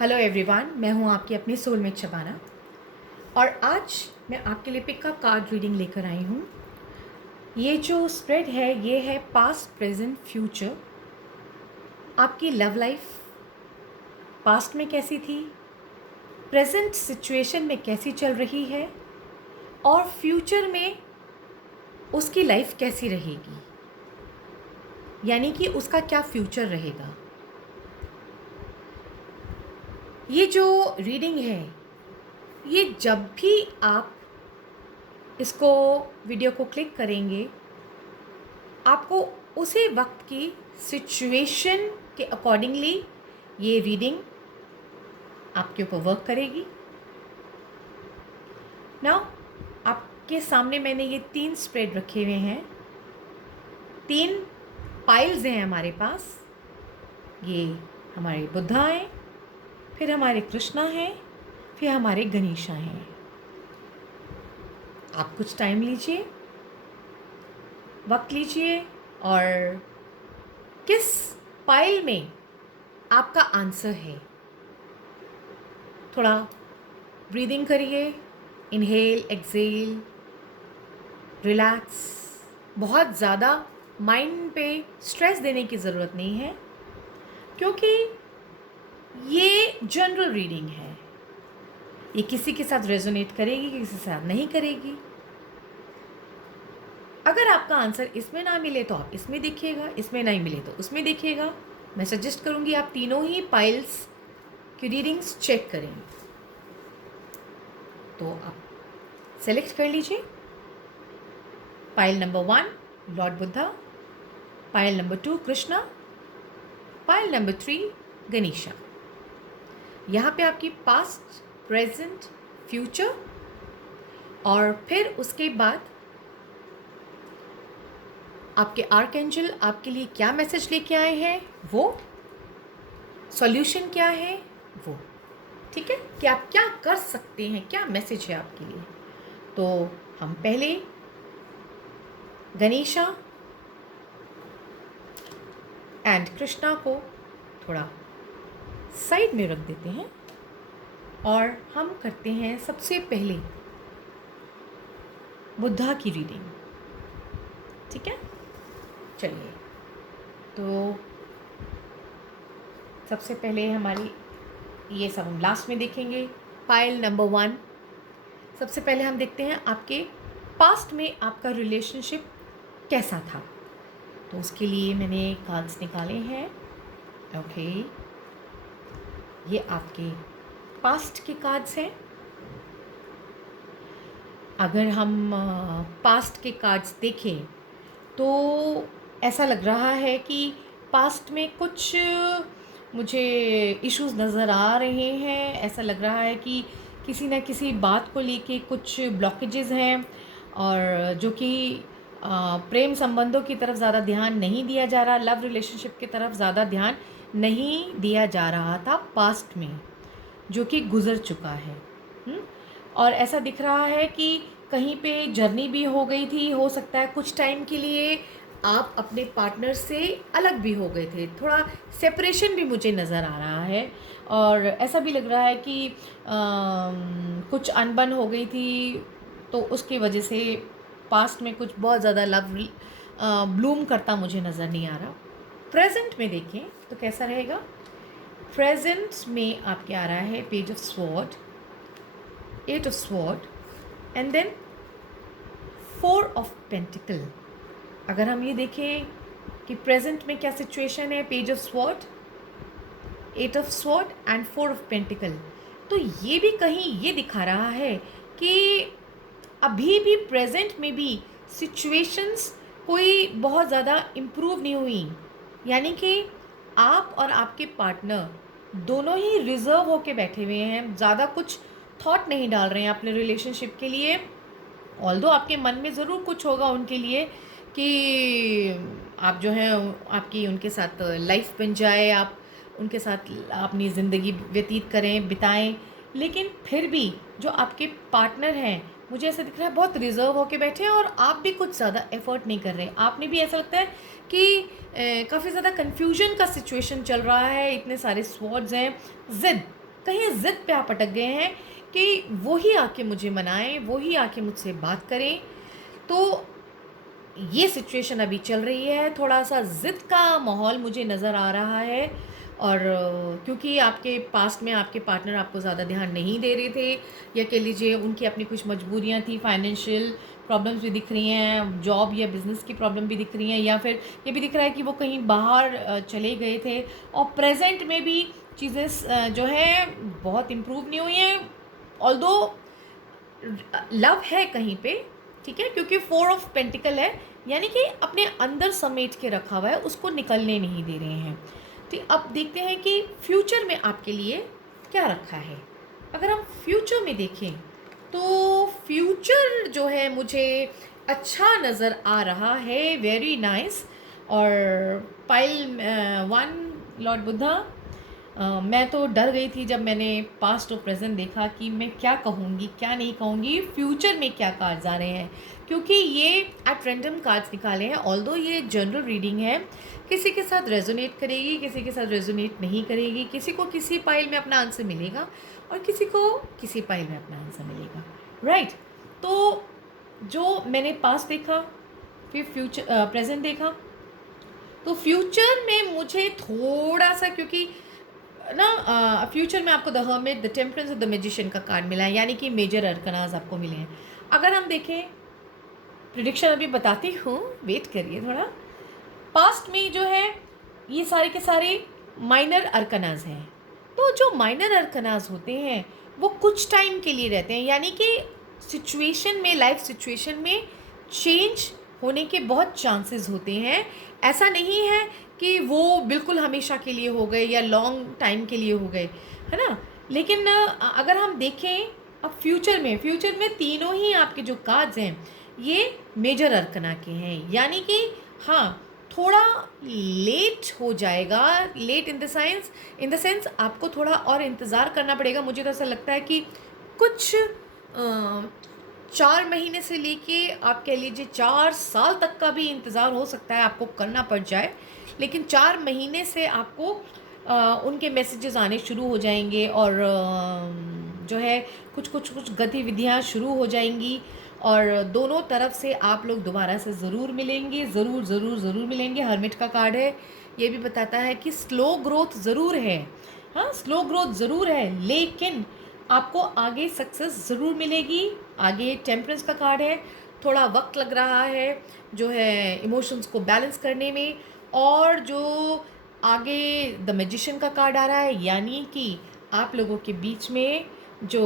Hello everyone, मैं हूं आपकी अपनी सोलमेट शबाना और आज मैं आपके लिए पिक का कार्ड रीडिंग लेकर आई हूं। ये जो स्प्रेड है ये है पास्ट प्रेजेंट फ्यूचर। आपकी लव लाइफ पास्ट में कैसी थी, प्रेजेंट सिचुएशन में कैसी चल रही है और फ्यूचर में उसकी लाइफ कैसी रहेगी, यानी कि उसका क्या फ्यूचर रहेगा। ये जो रीडिंग है ये जब भी आप इसको वीडियो को क्लिक करेंगे आपको उसी वक्त की सिचुएशन के अकॉर्डिंगली ये रीडिंग आपके ऊपर वर्क करेगी। नाउ आपके सामने मैंने ये 3 स्प्रेड रखे हुए हैं, 3 पाइल्स हैं हमारे पास। ये हमारे बुद्धा हैं, फिर हमारे कृष्णा हैं, फिर हमारे गणेशा हैं। आप कुछ टाइम लीजिए, वक्त लीजिए और किस पाइल में आपका आंसर है थोड़ा ब्रीदिंग करिए, इनहेल एक्सेल, रिलैक्स। बहुत ज़्यादा माइंड पे स्ट्रेस देने की ज़रूरत नहीं है क्योंकि ये जनरल रीडिंग है। ये किसी के साथ रेजोनेट करेगी, किसी के साथ नहीं करेगी। अगर आपका आंसर इसमें ना मिले तो आप इसमें देखिएगा, इसमें नहीं मिले तो उसमें देखिएगा। मैं सजेस्ट करूंगी आप तीनों ही पाइल्स की रीडिंग्स चेक करें। तो आप सेलेक्ट कर लीजिए pile number 1 Lord Buddha, pile number 2 Krishna, pile number 3 Ganesha. यहाँ पे आपकी पास्ट प्रेजेंट फ्यूचर और फिर उसके बाद आपके आर्कएंजल आपके लिए क्या मैसेज लेके आए हैं, वो सॉल्यूशन क्या है वो, ठीक है, कि आप क्या कर सकते हैं, क्या मैसेज है आपके लिए। तो हम पहले गणेशा एंड कृष्णा को थोड़ा साइड में रख देते हैं और हम करते हैं सबसे पहले बुद्धा की रीडिंग, ठीक है। चलिए, तो सबसे पहले हमारी ये सब हम लास्ट में देखेंगे। पाइल नंबर 1, सबसे पहले हम देखते हैं आपके पास्ट में आपका रिलेशनशिप कैसा था। तो उसके लिए मैंने कार्ड्स निकाले हैं। ओके, ये आपके पास्ट के कार्ड्स हैं। अगर हम पास्ट के कार्ड्स देखें तो ऐसा लग रहा है कि पास्ट में कुछ मुझे इश्यूज नज़र आ रहे हैं। ऐसा लग रहा है कि किसी न किसी बात को लेके कुछ ब्लॉकेजेस हैं और जो कि प्रेम संबंधों की तरफ ज़्यादा ध्यान नहीं दिया जा रहा, लव रिलेशनशिप की तरफ ज़्यादा ध्यान नहीं दिया जा रहा था पास्ट में, जो कि गुज़र चुका है। और ऐसा दिख रहा है कि कहीं पे जर्नी भी हो गई थी, हो सकता है कुछ टाइम के लिए आप अपने पार्टनर से अलग भी हो गए थे, थोड़ा सेपरेशन भी मुझे नज़र आ रहा है। और ऐसा भी लग रहा है कि कुछ अनबन हो गई थी, तो उसकी वजह से पास्ट में कुछ बहुत ज़्यादा लव ब्लूम करता मुझे नज़र नहीं आ रहा। प्रेजेंट में देखें तो कैसा रहेगा। प्रेजेंट में आपके आ रहा है page of sword, 8 of sword and then 4 of pentacle. अगर हम ये देखें कि प्रेजेंट में क्या सिचुएशन है, page of sword, 8 of sword and 4 of pentacle, तो ये भी कहीं ये दिखा रहा है कि अभी भी प्रेजेंट में भी सिचुएशंस कोई बहुत ज़्यादा इम्प्रूव नहीं हुई, यानी कि आप और आपके पार्टनर दोनों ही रिजर्व होके बैठे हुए हैं, ज़्यादा कुछ थॉट नहीं डाल रहे हैं अपने रिलेशनशिप के लिए। ऑल्दो आपके मन में ज़रूर कुछ होगा उनके लिए कि आप जो हैं आपकी उनके साथ लाइफ बन जाए, आप उनके साथ अपनी ज़िंदगी व्यतीत करें, बिताएं, लेकिन फिर भी जो आपके पार्टनर हैं मुझे ऐसा दिख रहा है बहुत रिजर्व होके बैठे हैं और आप भी कुछ ज़्यादा एफर्ट नहीं कर रहे। आपने भी ऐसा लगता है कि काफ़ी ज़्यादा कन्फ्यूजन का सिचुएशन चल रहा है, इतने सारे स्वॉर्ड्स हैं, ज़िद कहीं ज़िद पे आप अटक गए हैं कि वो ही आके मुझे मनाएं, वो ही आके मुझसे बात करें। तो ये सिचुएशन अभी चल रही है, थोड़ा-सा ज़िद का माहौल मुझे नज़र आ रहा है। और क्योंकि आपके पास्ट में आपके पार्टनर आपको ज़्यादा ध्यान नहीं दे रहे थे, या कह लीजिए उनकी अपनी कुछ मजबूरियाँ थी, फाइनेंशियल प्रॉब्लम्स भी दिख रही हैं, जॉब या बिज़नेस की प्रॉब्लम भी दिख रही हैं, या फिर ये भी दिख रहा है कि वो कहीं बाहर चले गए थे। और प्रेज़ेंट में भी चीज़ें जो है बहुत इम्प्रूव नहीं हुई हैं, ऑल्दो लव है कहीं पे, ठीक है, क्योंकि 4 ऑफ पेंटिकल है, यानी कि अपने अंदर समेट के रखा हुआ है, उसको निकलने नहीं दे रहे हैं। ठीक, अब देखते हैं कि फ्यूचर में आपके लिए क्या रखा है। अगर हम फ्यूचर में देखें तो फ्यूचर जो है मुझे अच्छा नज़र आ रहा है, वेरी नाइस। और पाइल 1 लॉर्ड बुद्धा, मैं तो डर गई थी जब मैंने पास्ट और प्रेजेंट देखा कि मैं क्या कहूँगी क्या नहीं कहूँगी, फ्यूचर में क्या कार्ड्स आ रहे हैं, क्योंकि ये एट रैंडम कार्ड्स निकाले हैं। ऑल्दो ये जनरल रीडिंग है, किसी के साथ रेजोनेट करेगी, किसी के साथ रेजोनेट नहीं करेगी, किसी को किसी पाइल में अपना आंसर मिलेगा और किसी को किसी पाइल में अपना आंसर मिलेगा, राइट। तो जो मैंने पास्ट देखा, फिर फ्यूचर प्रेजेंट देखा, तो फ्यूचर में मुझे थोड़ा सा, क्योंकि ना फ्यूचर में आपको द हर्मिट, द टेम्परेंस और द मैजिशियन का कार्ड मिला है, यानी कि मेजर अरकनाज आपको मिले हैं। अगर हम देखें, प्रिडिक्शन अभी बताती हूँ, वेट करिए थोड़ा। पास्ट में जो है ये सारे के सारे माइनर अरकनाज हैं। तो जो माइनर अरकनाज होते हैं वो कुछ टाइम के लिए रहते हैं, यानी कि सिचुएशन में, लाइफ सिचुएशन में चेंज होने के बहुत चांसेस होते हैं। ऐसा नहीं है कि वो बिल्कुल हमेशा के लिए हो गए या लॉन्ग टाइम के लिए हो गए, है ना। लेकिन अगर हम देखें अब फ्यूचर में तीनों ही आपके जो कार्ड्स हैं ये मेजर अरकना के हैं, यानी कि हाँ, थोड़ा लेट हो जाएगा, लेट इन द सेंस आपको थोड़ा और इंतज़ार करना पड़ेगा। मुझे तो ऐसा लगता है कि कुछ 4 महीने से लेके आप कह लीजिए 4 साल तक का भी इंतज़ार हो सकता है, आपको करना पड़ जाए। लेकिन 4 महीने से आपको उनके मैसेजेस आने शुरू हो जाएंगे, और जो है कुछ गतिविधियाँ शुरू हो जाएंगी, और दोनों तरफ से आप लोग दोबारा से ज़रूर मिलेंगे, ज़रूर मिलेंगे। हर्मिट का कार्ड है, ये भी बताता है कि स्लो ग्रोथ ज़रूर है, हाँ स्लो ग्रोथ ज़रूर है, लेकिन आपको आगे सक्सेस ज़रूर मिलेगी। आगे टेम्परेंस का कार्ड है, थोड़ा वक्त लग रहा है जो है इमोशंस को बैलेंस करने में। और जो आगे द मैजिशियन का कार्ड आ रहा है, यानी कि आप लोगों के बीच में जो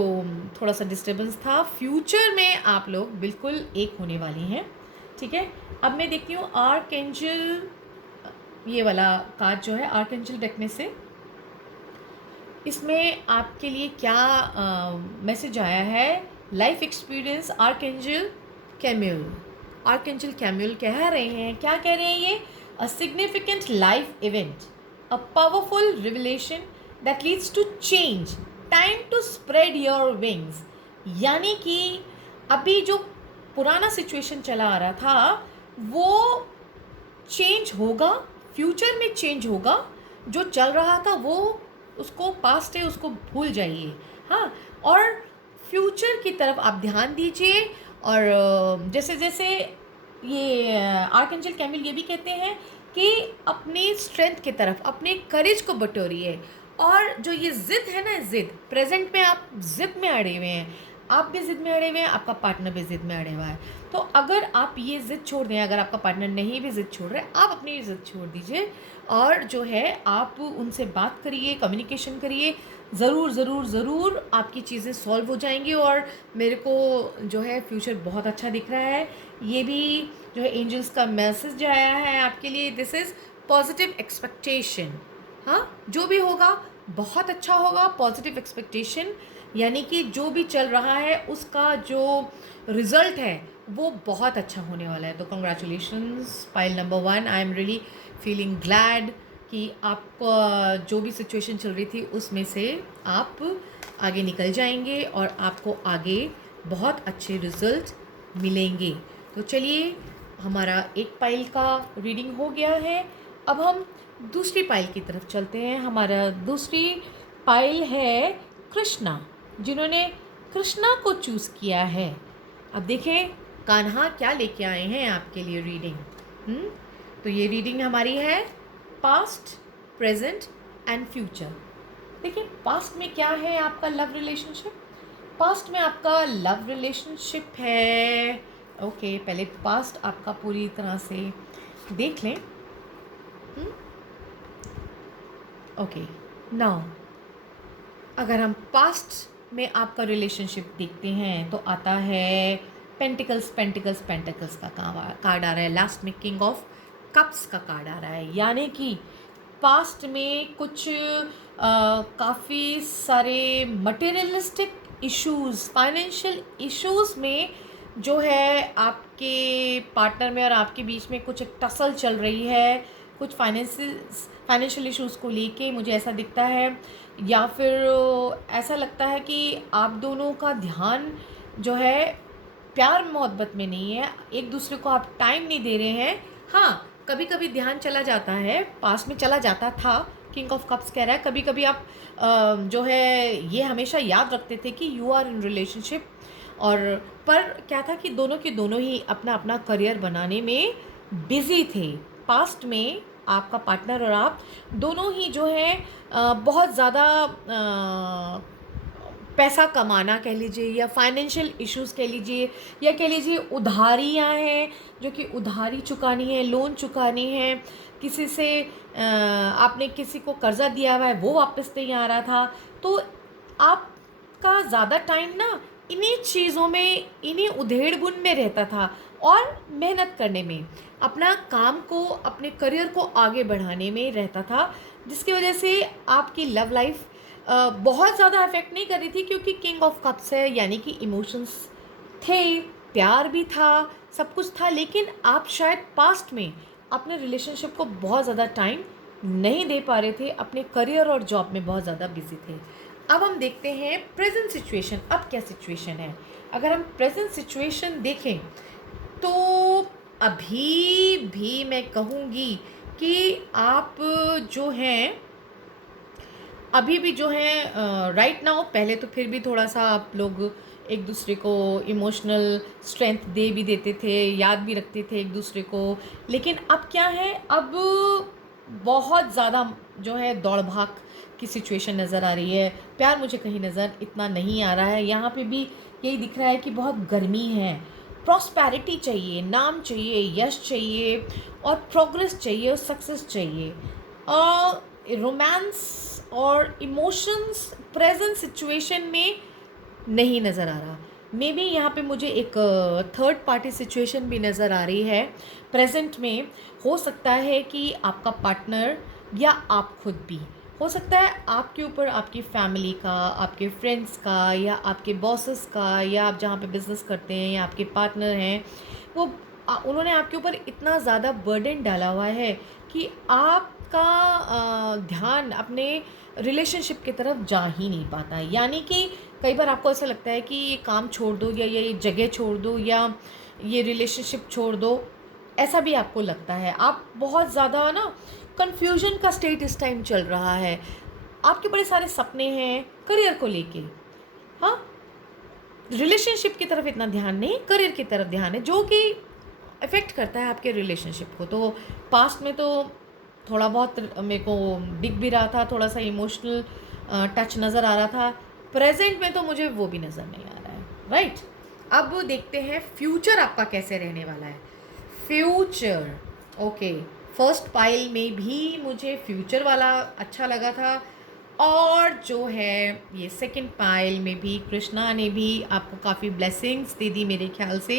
थोड़ा सा डिस्टर्बेंस था, फ्यूचर में आप लोग बिल्कुल एक होने वाली हैं, ठीक है। अब मैं देखती हूँ आर्कएंजल, ये वाला कार्ड जो है आर्कएंजल डेक में से, इसमें आपके लिए क्या मैसेज आया है। Life experience archangel Camael, archangel Camael कह रहे हैं, क्या कह रहे हैं ये, a significant life event, a powerful revelation that leads to change, time to spread your wings. यानी कि अभी जो पुराना सिचुएशन चला आ रहा था वो चेंज होगा, फ्यूचर में चेंज होगा। जो चल रहा था वो, उसको पास्ट है, उसको भूल जाइए, हाँ। और फ्यूचर की तरफ आप ध्यान दीजिए। और जैसे जैसे ये आर्कएंजल कैमिल ये भी कहते हैं कि अपनी स्ट्रेंथ की तरफ, अपने करेज को बटोरिए। और जो ये ज़िद है ना, ज़िद प्रेजेंट में आप ज़िद में अड़े हुए हैं, आप भी ज़िद में अड़े हुए हैं, आपका पार्टनर भी ज़िद में अड़े हुआ है। तो अगर आप ये ज़िद छोड़ दें, अगर आपका पार्टनर नहीं भी ज़िद छोड़ रहे, आप अपनी ज़िद छोड़ दीजिए और जो है आप उनसे बात करिए, कम्युनिकेशन करिए। ज़रूर आपकी चीज़ें सॉल्व हो जाएंगी। और मेरे को जो है फ्यूचर बहुत अच्छा दिख रहा है। ये भी जो है एंजल्स का मैसेज जो आया है आपके लिए, दिस इज़ पॉजिटिव एक्सपेक्टेशन। हाँ, जो भी होगा बहुत अच्छा होगा, पॉजिटिव एक्सपेक्टेशन, यानी कि जो भी चल रहा है उसका जो रिज़ल्ट है वो बहुत अच्छा होने वाला है। तो congratulations pile number 1, I am really feeling glad कि आपको जो भी सिचुएशन चल रही थी उसमें से आप आगे निकल जाएंगे और आपको आगे बहुत अच्छे रिज़ल्ट मिलेंगे। तो चलिए, हमारा एक पाइल का रीडिंग हो गया है। अब हम दूसरी पाइल की तरफ चलते हैं। हमारा दूसरी पाइल है कृष्णा, जिन्होंने कृष्णा को चूज़ किया है। अब देखें कान्हा क्या लेके आए हैं आपके लिए रीडिंग। तो ये रीडिंग हमारी है पास्ट, प्रेजेंट एंड फ्यूचर। देखिए पास्ट में क्या है आपका लव रिलेशनशिप। पास्ट में आपका लव रिलेशनशिप है, ओके पहले पास्ट आपका पूरी तरह से देख लें। ओके नाउ अगर हम पास्ट में आपका रिलेशनशिप देखते हैं तो आता है पेंटिकल्स पेंटिकल्स पेंटिकल्स का कार्ड आ रहा है, लास्ट में किंग ऑफ कप्स का कार्ड आ रहा है। यानी कि पास्ट में कुछ काफ़ी सारे मटेरियलिस्टिक इश्यूज़, फाइनेंशियल इश्यूज़ में जो है आपके पार्टनर में और आपके बीच में कुछ एक टसल चल रही है, कुछ फाइनेंशियल इश्यूज़ को लेके मुझे ऐसा दिखता है। या फिर ऐसा लगता है कि आप दोनों का ध्यान जो है प्यार मोहब्बत में नहीं है, एक दूसरे को आप टाइम नहीं दे रहे हैं। हाँ कभी कभी ध्यान चला जाता है, पास में चला जाता था, किंग ऑफ कप्स कह रहा है। कभी कभी आप जो है ये हमेशा याद रखते थे कि यू आर इन रिलेशनशिप, और पर क्या था कि दोनों के दोनों ही अपना अपना करियर बनाने में बिज़ी थे। पास्ट में आपका पार्टनर और आप दोनों ही जो है बहुत ज़्यादा पैसा कमाना कह लीजिए, या फाइनेंशियल इश्यूज़ कह लीजिए, या कह लीजिए उधारियाँ हैं जो कि उधारी चुकानी है, लोन चुकानी है, किसी से आपने किसी को कर्ज़ा दिया हुआ है वो वापस नहीं आ रहा था। तो आपका ज़्यादा टाइम ना इन्हीं चीज़ों में, इन्हीं उधेड़-बुन में रहता था और मेहनत करने में, अपना काम को, अपने करियर को आगे बढ़ाने में रहता था, जिसकी वजह से आपकी लव लाइफ बहुत ज़्यादा अफेक्ट नहीं कर रही थी, क्योंकि किंग ऑफ कप्स है यानी कि इमोशंस थे, प्यार भी था, सब कुछ था। लेकिन आप शायद पास्ट में अपने रिलेशनशिप को बहुत ज़्यादा टाइम नहीं दे पा रहे थे, अपने करियर और जॉब में बहुत ज़्यादा बिजी थे। अब हम देखते हैं प्रेजेंट सिचुएशन। अब क्या सिचुएशन है, अगर हम प्रेजेंट सिचुएशन देखें तो अभी भी मैं कहूँगी कि आप जो हैं अभी भी जो है राइट नाउ, पहले तो फिर भी थोड़ा सा आप लोग एक दूसरे को इमोशनल स्ट्रेंथ दे भी देते थे, याद भी रखते थे एक दूसरे को। लेकिन अब क्या है, अब बहुत ज़्यादा जो है दौड़ भाग की सिचुएशन नज़र आ रही है। प्यार मुझे कहीं नज़र इतना नहीं आ रहा है। यहाँ पे भी यही दिख रहा है कि बहुत गर्मी है, प्रॉस्पेरिटी चाहिए, नाम चाहिए, यश चाहिए और प्रोग्रेस चाहिए और सक्सेस चाहिए। रोमांस और इमोशंस प्रेजेंट सिचुएशन में नहीं नज़र आ रहा। मे बी यहाँ पे मुझे एक थर्ड पार्टी सिचुएशन भी नज़र आ रही है प्रेजेंट में। हो सकता है कि आपका पार्टनर या आप खुद भी, हो सकता है आपके ऊपर आपकी फैमिली का, आपके फ्रेंड्स का, या आपके बॉसेस का, या आप जहाँ पे बिज़नेस करते हैं या आपके पार्टनर हैं, वो उन्होंने आपके ऊपर इतना ज़्यादा बर्डन डाला हुआ है कि आपका ध्यान अपने रिलेशनशिप की तरफ जा ही नहीं पाता है। यानी कि कई बार आपको ऐसा लगता है कि ये काम छोड़ दो, या ये जगह छोड़ दो, या ये रिलेशनशिप छोड़ दो, ऐसा भी आपको लगता है। आप बहुत ज़्यादा ना कन्फ्यूजन का स्टेट इस टाइम चल रहा है। आपके बड़े सारे सपने हैं करियर को लेके, हाँ रिलेशनशिप की तरफ इतना ध्यान नहीं, करियर की तरफ ध्यान है, जो कि इफ़ेक्ट करता है आपके रिलेशनशिप को। तो पास्ट में तो थोड़ा बहुत मेरे को दिख भी रहा था, थोड़ा सा इमोशनल टच नज़र आ रहा था। प्रेजेंट में तो मुझे वो भी नज़र नहीं आ रहा है। राइट, अब देखते हैं फ्यूचर आपका कैसे रहने वाला है। फ्यूचर, ओके, फर्स्ट पाइल में भी मुझे फ्यूचर वाला अच्छा लगा था, और जो है ये सेकंड पाइल में भी कृष्णा ने भी आपको काफ़ी ब्लेसिंग्स दे दी, मेरे ख्याल से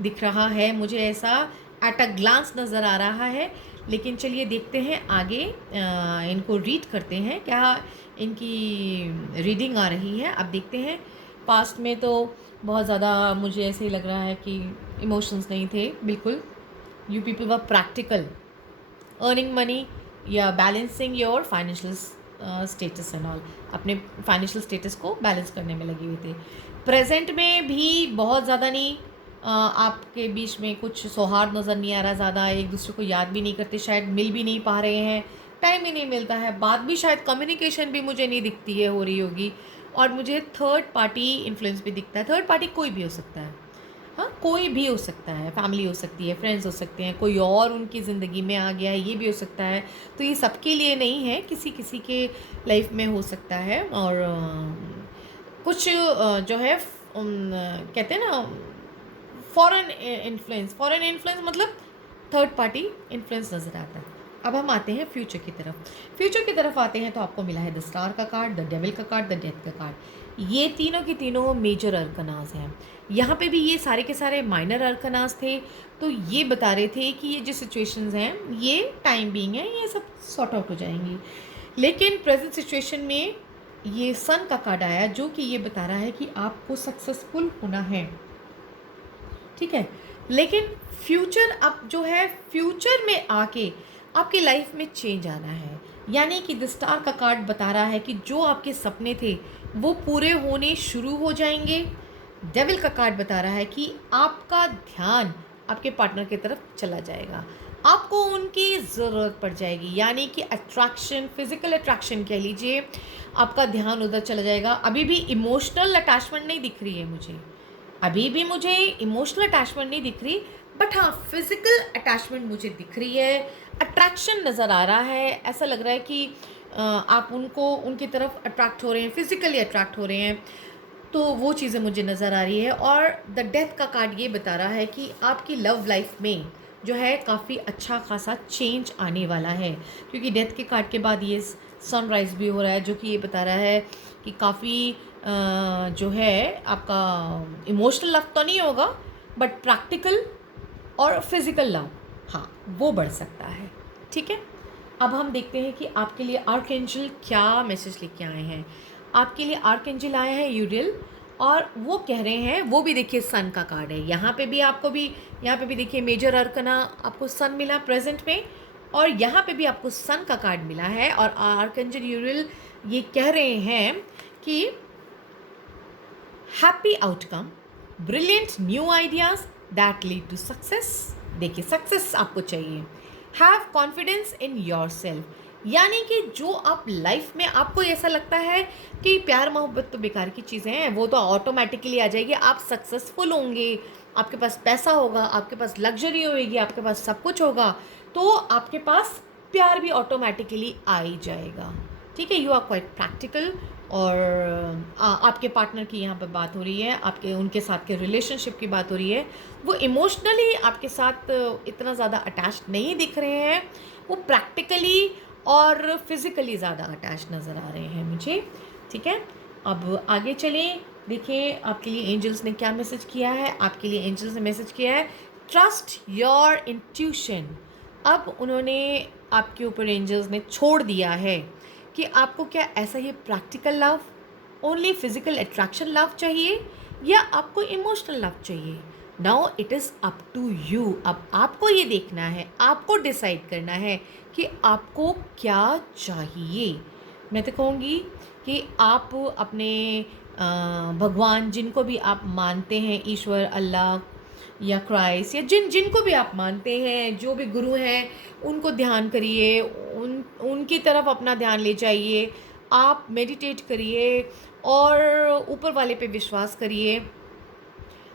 दिख रहा है मुझे, ऐसा एट अ ग्लांस नज़र आ रहा है। लेकिन चलिए देखते हैं आगे, इनको रीड करते हैं क्या इनकी रीडिंग आ रही है। अब देखते हैं। पास्ट में तो बहुत ज़्यादा मुझे ऐसे ही लग रहा है कि इमोशंस नहीं थे बिल्कुल। You people were practical, earning money या balancing your financial status and all, अपने फाइनेंशियल स्टेटस को बैलेंस करने में लगे हुए थे। प्रेजेंट में भी बहुत ज़्यादा नहीं, आपके बीच में कुछ सौहार्द नज़र नहीं आ रहा ज़्यादा, एक दूसरे को याद भी नहीं करते, शायद मिल भी नहीं पा रहे हैं, टाइम ही नहीं मिलता है, बात भी शायद कम्युनिकेशन भी मुझे नहीं दिखती है हो रही होगी। और मुझे थर्ड पार्टी इन्फ्लुएंस भी दिखता है। थर्ड पार्टी कोई भी हो सकता है, हाँ कोई भी हो सकता है, फैमिली हो सकती है, फ्रेंड्स हो सकते हैं, कोई और उनकी ज़िंदगी में आ गया है, ये भी हो सकता है। तो ये सबके लिए नहीं है, किसी किसी के लाइफ में हो सकता है। और कुछ जो है कहते हैं ना फॉरेन इन्फ्लुएंस मतलब थर्ड पार्टी इन्फ्लुएंस नज़र आता है। अब हम आते हैं फ्यूचर की तरफ। फ्यूचर की तरफ आते हैं तो आपको मिला है द स्टार का कार्ड, द डेविल का कार्ड, द डेथ का कार्ड। ये तीनों के तीनों मेजर अरकनास हैं। यहाँ पे भी ये सारे के सारे माइनर अरकनास थे। तो ये बता रहे थे कि ये जो सिचुएशंस हैं ये टाइम बीइंग है, ये सब सॉर्ट आउट हो जाएंगी। लेकिन प्रेजेंट सिचुएशन में ये सन का कार्ड आया जो कि ये बता रहा है कि आपको सक्सेसफुल होना है, ठीक है। लेकिन फ्यूचर अब जो है, फ्यूचर में आके आपकी लाइफ में चेंज आना है। यानी कि द स्टार का कार्ड बता रहा है कि जो आपके सपने थे वो पूरे होने शुरू हो जाएंगे। डेविल का कार्ड बता रहा है कि आपका ध्यान आपके पार्टनर की तरफ चला जाएगा, आपको उनकी ज़रूरत पड़ जाएगी। यानी कि अट्रैक्शन, फिजिकल अट्रैक्शन कह लीजिए, आपका ध्यान उधर चला जाएगा। अभी भी इमोशनल अटैचमेंट नहीं दिख रही है मुझे, अभी भी मुझे इमोशनल अटैचमेंट नहीं दिख रही, बट हाँ फिज़िकल अटैचमेंट मुझे दिख रही है। अट्रैक्शन नज़र आ रहा है, ऐसा लग रहा है कि आप उनको उनकी तरफ अट्रैक्ट हो रहे हैं, फिज़िकली अट्रैक्ट हो रहे हैं। तो वो चीज़ें मुझे नज़र आ रही है। और द डेथ का कार्ड ये बता रहा है कि आपकी लव लाइफ में जो है काफ़ी अच्छा खासा चेंज आने वाला है, क्योंकि डेथ के कार्ड के बाद ये सनराइज़ भी हो रहा है जो कि ये बता रहा है कि काफ़ी जो है आपका इमोशनल लव तो नहीं होगा, बट प्रैक्टिकल और फिज़िकल लव हाँ वो बढ़ सकता है, ठीक है। अब हम देखते हैं कि आपके लिए आर्कएंजल क्या मैसेज लेके आए हैं। आपके लिए आर्कएंजल आया है यूरियल, और वो कह रहे हैं, वो भी देखिए सन का कार्ड है। यहाँ पे भी देखिए मेजर अर्कना आपको सन मिला प्रेजेंट में, और यहाँ पे भी आपको सन का कार्ड मिला है। और आर्कएंजल यूरियल ये कह रहे हैं कि happy outcome, brilliant new ideas that lead to success. देखिए सक्सेस आपको चाहिए। Have confidence in your self, यानी कि जो आप लाइफ में आपको ऐसा लगता है कि प्यार मोहब्बत तो बेकार की चीज़ें हैं, वो तो ऑटोमेटिकली आ जाएगी। आप सक्सेसफुल होंगे, आपके पास पैसा होगा, आपके पास लग्जरी होगी, आपके पास सब कुछ होगा, तो आपके पास प्यार भी ऑटोमेटिकली आ ही जाएगा, ठीक है। You are quite practical. और आपके पार्टनर की यहाँ पर बात हो रही है, आपके उनके साथ के रिलेशनशिप की बात हो रही है। वो इमोशनली आपके साथ इतना ज़्यादा अटैच्ड नहीं दिख रहे हैं, वो प्रैक्टिकली और फिज़िकली ज़्यादा अटैच नज़र आ रहे हैं मुझे, ठीक है। अब आगे चलें, देखिए आपके लिए एंजल्स ने क्या मैसेज किया है। आपके लिए एंजल्स ने मैसेज किया है ट्रस्ट योर इंट्यूशन। अब उन्होंने आपके ऊपर एंजल्स ने छोड़ दिया है कि आपको क्या ऐसा ही practical love, only physical attraction love चाहिए, या आपको इमोशनल लव चाहिए। Now it is up to you. अब आपको ये देखना है, आपको डिसाइड करना है कि आपको क्या चाहिए। मैं तो कहूँगी कि आप अपने भगवान, जिनको भी आप मानते हैं, ईश्वर, अल्लाह या क्राइस्ट, या जिनको भी आप मानते हैं, जो भी गुरु हैं, उनको ध्यान करिए, उनकी तरफ अपना ध्यान ले जाइए। आप मेडिटेट करिए और ऊपर वाले पे विश्वास करिए।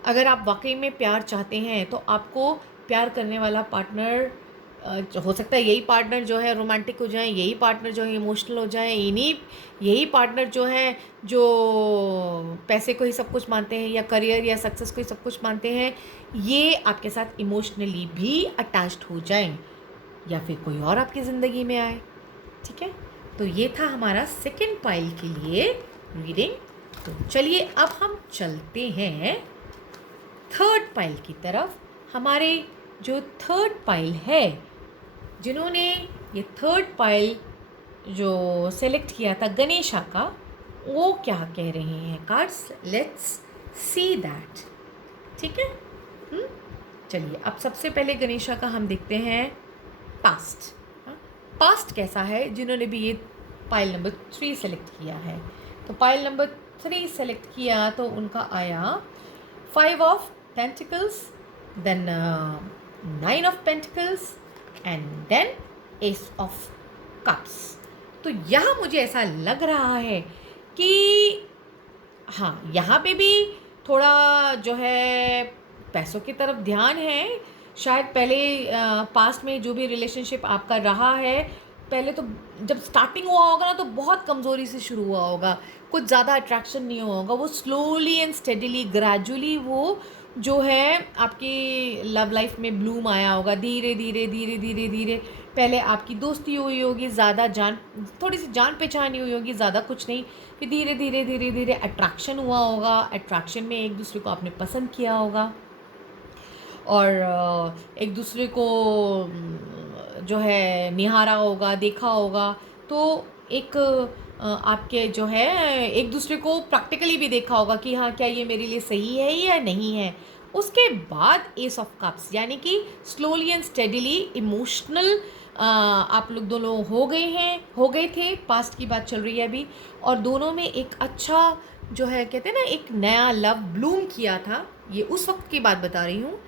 अगर आप वाकई में प्यार चाहते हैं तो आपको प्यार करने वाला पार्टनर हो सकता है, यही पार्टनर जो है रोमांटिक हो जाए, यही पार्टनर जो है इमोशनल हो जाए, यही पार्टनर जो है जो पैसे को ही सब कुछ मानते हैं, या करियर या सक्सेस को ही सब कुछ मानते हैं, ये आपके साथ इमोशनली भी अटैच्ड हो जाएं, या फिर कोई और आपकी ज़िंदगी में आए, ठीक है। तो ये था हमारा सेकेंड पाइल के लिए रीडिंग। तो चलिए अब हम चलते हैं थर्ड पाइल की तरफ। हमारे जो थर्ड पाइल है, जिन्होंने ये थर्ड पाइल जो सेलेक्ट किया था गणेशा का, वो क्या कह रहे हैं कार्ड्स, लेट्स सी दैट, ठीक है। चलिए अब सबसे पहले गणेशा का हम देखते हैं पास्ट। पास्ट कैसा है, जिन्होंने भी ये पाइल नंबर 3 सेलेक्ट किया है। तो पाइल नंबर 3 सेलेक्ट किया तो उनका आया 5 of pentacles, then 9 of pentacles, and then ace of cups. तो यहाँ मुझे ऐसा लग रहा है कि हाँ, यहाँ पे भी थोड़ा जो है पैसों की तरफ ध्यान है। शायद पहले पास्ट में जो भी रिलेशनशिप आपका रहा है, पहले तो जब स्टार्टिंग हुआ होगा ना तो बहुत कमज़ोरी से शुरू हुआ होगा। कुछ ज़्यादा अट्रैक्शन नहीं हुआ होगा। वो स्लोली एंड स्टेडीली ग्रेजुअली वो जो है आपकी लव लाइफ में ब्लूम आया होगा। धीरे धीरे धीरे धीरे धीरे पहले आपकी दोस्ती हुई होगी, ज़्यादा जान थोड़ी सी जान पहचान हुई होगी, ज़्यादा कुछ नहीं। फिर धीरे धीरे धीरे धीरे अट्रैक्शन हुआ होगा। अट्रैक्शन में एक दूसरे को आपने पसंद किया होगा और एक दूसरे को जो है निहारा होगा, देखा होगा। तो एक आपके जो है एक दूसरे को प्रैक्टिकली भी देखा होगा कि हाँ, क्या ये मेरे लिए सही है या नहीं है। उसके बाद एस ऑफ कप्स, यानी कि स्लोली एंड स्टेडीली इमोशनल आप लोग दोनों हो गए थे। पास्ट की बात चल रही है अभी, और दोनों में एक अच्छा जो है कहते हैं ना एक नया लव ब्लूम किया था। ये उस वक्त की बात बता रही हूँ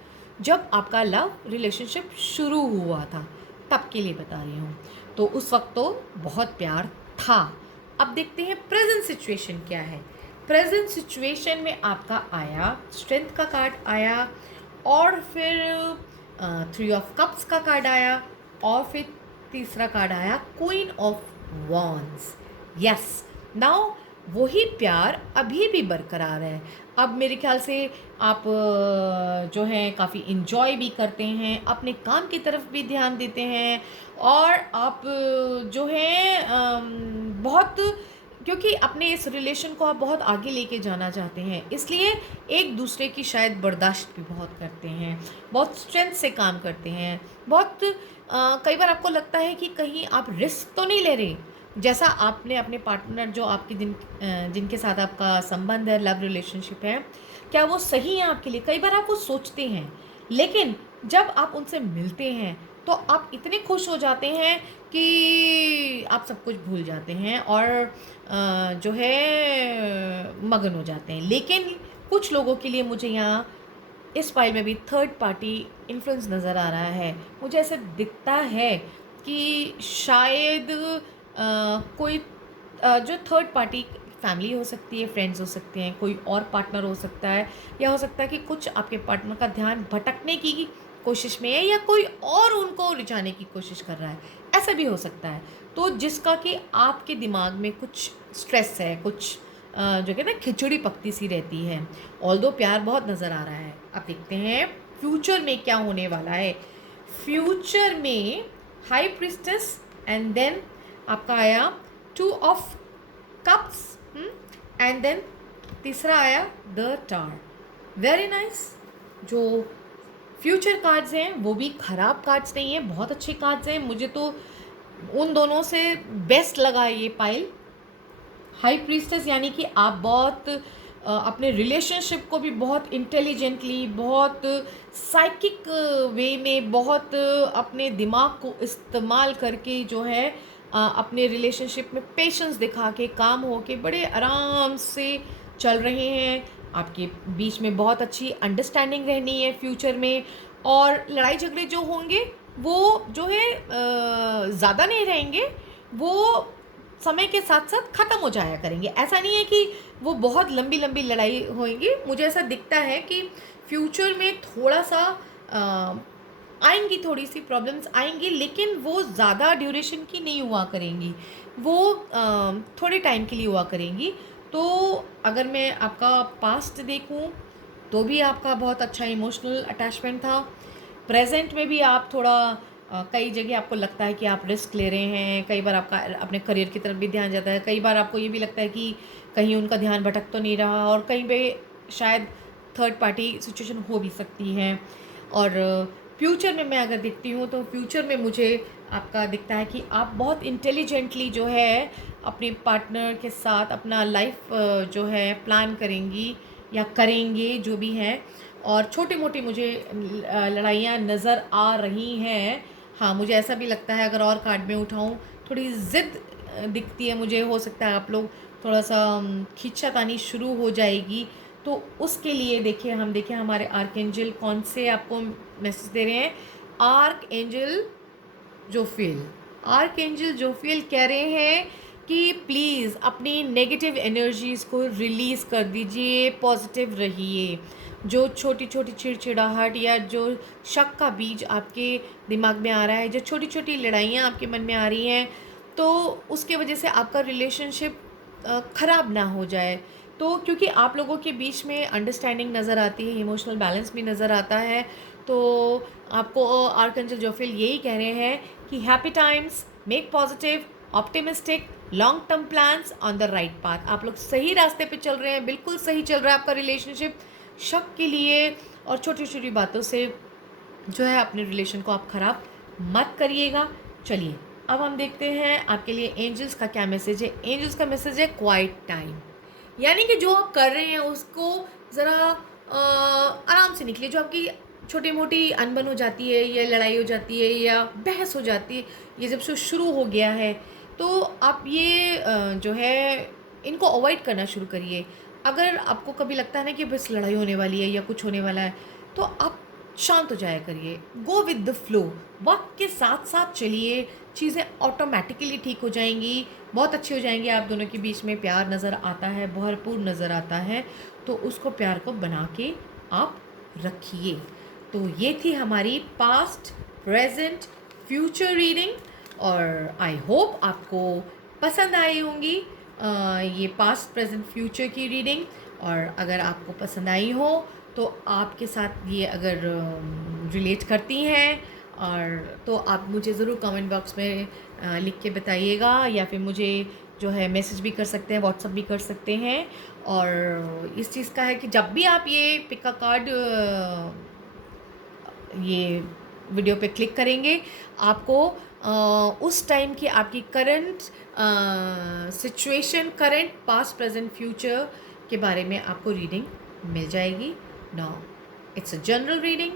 जब आपका लव रिलेशनशिप शुरू हुआ था, तब के लिए बता रही हूँ। तो उस वक्त तो बहुत प्यार था। अब देखते हैं प्रेजेंट सिचुएशन क्या है। प्रेजेंट सिचुएशन में आपका आया स्ट्रेंथ का कार्ड आया, और फिर 3 ऑफ कप्स का कार्ड आया, और फिर तीसरा कार्ड आया queen of wands. Yes, now वही प्यार अभी भी बरकरार है। अब मेरे ख्याल से आप जो है काफ़ी इन्जॉय भी करते हैं, अपने काम की तरफ भी ध्यान देते हैं, और आप जो है बहुत, क्योंकि अपने इस रिलेशन को आप बहुत आगे लेके जाना चाहते हैं, इसलिए एक दूसरे की शायद बर्दाश्त भी बहुत करते हैं, बहुत स्ट्रेंथ से काम करते हैं, बहुत कई बार आपको लगता है कि कहीं आप रिस्क तो नहीं ले रहे। जैसा आपने अपने पार्टनर जो आपके जिनके साथ आपका संबंध है, लव रिलेशनशिप है, क्या वो सही है आपके लिए? कई बार आप वो सोचते हैं, लेकिन जब आप उनसे मिलते हैं तो आप इतने खुश हो जाते हैं कि आप सब कुछ भूल जाते हैं और जो है मगन हो जाते हैं। लेकिन कुछ लोगों के लिए मुझे यहाँ इस फाइल में भी थर्ड पार्टी इन्फ्लुएंस नज़र आ रहा है। मुझे ऐसा दिखता है कि शायद कोई जो थर्ड पार्टी फैमिली हो सकती है, फ्रेंड्स हो सकते हैं, कोई और पार्टनर हो सकता है, या हो सकता है कि कुछ आपके पार्टनर का ध्यान भटकने की कोशिश में है, या कोई और उनको रिझाने की कोशिश कर रहा है, ऐसा भी हो सकता है। तो जिसका कि आपके दिमाग में कुछ स्ट्रेस है, कुछ जो कहते हैं खिचड़ी पकती सी रहती है। ऑल्दो प्यार बहुत नज़र आ रहा है। अब देखते हैं फ्यूचर में क्या होने वाला है। फ्यूचर में हाई प्रिस्टेस, एंड देन आपका आया 2 ऑफ कप्स, एंड देन तीसरा आया द टावर। Very nice. जो फ्यूचर कार्ड्स हैं वो भी ख़राब कार्ड्स नहीं हैं, बहुत अच्छे कार्ड्स हैं। मुझे तो उन दोनों से बेस्ट लगा ये पाइल। हाई प्रीस्टेस यानी कि आप बहुत अपने रिलेशनशिप को भी बहुत इंटेलिजेंटली, बहुत साइकिक वे में, बहुत अपने दिमाग को इस्तेमाल करके जो है अपने रिलेशनशिप में पेशेंस दिखा के, काम हो के बड़े आराम से चल रहे हैं। आपके बीच में बहुत अच्छी अंडरस्टैंडिंग रहनी है फ्यूचर में, और लड़ाई झगड़े जो होंगे वो जो है ज़्यादा नहीं रहेंगे, वो समय के साथ साथ ख़त्म हो जाया करेंगे। ऐसा नहीं है कि वो बहुत लंबी लंबी लड़ाई होएंगी। मुझे ऐसा दिखता है कि फ्यूचर में थोड़ा सा आएंगी, थोड़ी सी प्रॉब्लम्स आएंगी, लेकिन वो ज़्यादा ड्यूरेशन की नहीं हुआ करेंगी, वो थोड़े टाइम के लिए हुआ करेंगी। तो अगर मैं आपका पास्ट देखूं तो भी आपका बहुत अच्छा इमोशनल अटैचमेंट था। प्रेजेंट में भी आप थोड़ा कई जगह आपको लगता है कि आप रिस्क ले रहे हैं, कई बार आपका अपने करियर की तरफ भी ध्यान जाता है, कई बार आपको ये भी लगता है कि कहीं उनका ध्यान भटक तो नहीं रहा, और कहीं पे शायद थर्ड पार्टी सिचुएशन हो भी सकती है। और फ्यूचर में मैं अगर देखती हूँ तो फ्यूचर में मुझे आपका दिखता है कि आप बहुत इंटेलिजेंटली जो है अपने पार्टनर के साथ अपना लाइफ जो है प्लान करेंगी या करेंगे, जो भी है। और छोटी मोटी मुझे लड़ाइयाँ नज़र आ रही हैं। हाँ, मुझे ऐसा भी लगता है, अगर और कार्ड में उठाऊँ, थोड़ी ज़िद दिखती है मुझे। हो सकता है आप लोग थोड़ा सा खींचातानी शुरू हो जाएगी। तो उसके लिए देखिए, हम देखिए हमारे आर्क एंजल कौन से आपको मैसेज दे रहे हैं। आर्क एंजल जोफियल, आर्क एंजल जोफियल कह रहे हैं कि प्लीज़ अपनी नेगेटिव एनर्जीज़ को रिलीज़ कर दीजिए, पॉजिटिव रहिए। जो छोटी छोटी चिड़चिड़ाहट या जो शक का बीज आपके दिमाग में आ रहा है, जो छोटी छोटी लड़ाइयाँ आपके मन में आ रही हैं, तो उसके वजह से आपका रिलेशनशिप ख़राब ना हो जाए। तो क्योंकि आप लोगों के बीच में अंडरस्टैंडिंग नज़र आती है, इमोशनल बैलेंस भी नज़र आता है, तो आपको आर्कएंजल जोफिल यही कह रहे हैं कि happy times, make positive, optimistic, long term plans on the right path. आप लोग सही रास्ते पे चल रहे हैं, बिल्कुल सही चल रहा है आपका रिलेशनशिप। शक के लिए और छोटी छोटी बातों से जो है अपने रिलेशन को आप ख़राब मत करिएगा। चलिए अब हम देखते हैं आपके लिए एंजल्स का क्या मैसेज है। एंजल्स का मैसेज है क्वाइट टाइम, यानी कि जो आप कर रहे हैं उसको ज़रा आराम से निकलिए। जो आपकी छोटी मोटी अनबन हो जाती है या लड़ाई हो जाती है या बहस हो जाती है, ये जब से शुरू हो गया है, तो आप ये जो है इनको अवॉइड करना शुरू करिए। अगर आपको कभी लगता है ना कि बस लड़ाई होने वाली है या कुछ होने वाला है, तो आप शांत हो जाया करिए। गो विद द फ्लो, वक्त के साथ साथ चलिए, चीज़ें ऑटोमेटिकली ठीक हो जाएंगी, बहुत अच्छी हो जाएंगी। आप दोनों के बीच में प्यार नज़र आता है, भरपूर नज़र आता है, तो उसको प्यार को बना के आप रखिए। तो ये थी हमारी पास्ट, प्रेजेंट, फ्यूचर रीडिंग, और आई होप आपको पसंद आई होंगी ये पास्ट, प्रेजेंट, फ्यूचर की रीडिंग। और अगर आपको पसंद आई हो तो आपके साथ ये अगर रिलेट करती हैं और तो आप मुझे ज़रूर कमेंट बॉक्स में लिख के बताइएगा, या फिर मुझे जो है मैसेज भी कर सकते हैं, व्हाट्सअप भी कर सकते हैं। और इस चीज़ का है कि जब भी आप ये पिक अ कार्ड ये वीडियो पे क्लिक करेंगे, आपको उस टाइम की आपकी current situation, current, past, present, future के बारे में आपको रीडिंग मिल जाएगी। Now it's a general reading.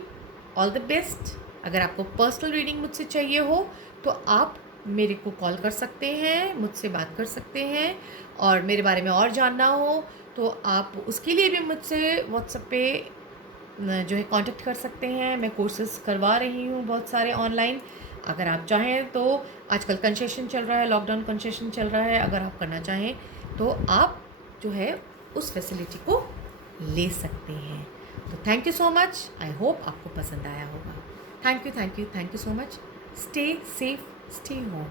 All the best. अगर आपको पर्सनल रीडिंग मुझसे चाहिए हो तो आप मेरे को कॉल कर सकते हैं, मुझसे बात कर सकते हैं, और मेरे बारे में और जानना हो तो आप उसके लिए भी मुझसे व्हाट्सएप पे जो है कांटेक्ट कर सकते हैं। मैं कोर्सेज करवा रही हूँ बहुत सारे ऑनलाइन। अगर आप चाहें तो आजकल कंसेशन चल रहा है, लॉकडाउन कंसेशन चल रहा है, अगर आप करना चाहें तो आप जो है उस फैसिलिटी को ले सकते हैं। तो thank you so much. I hope आपको पसंद आया होगा। Thank you, thank you, thank you so much. Stay safe, stay home.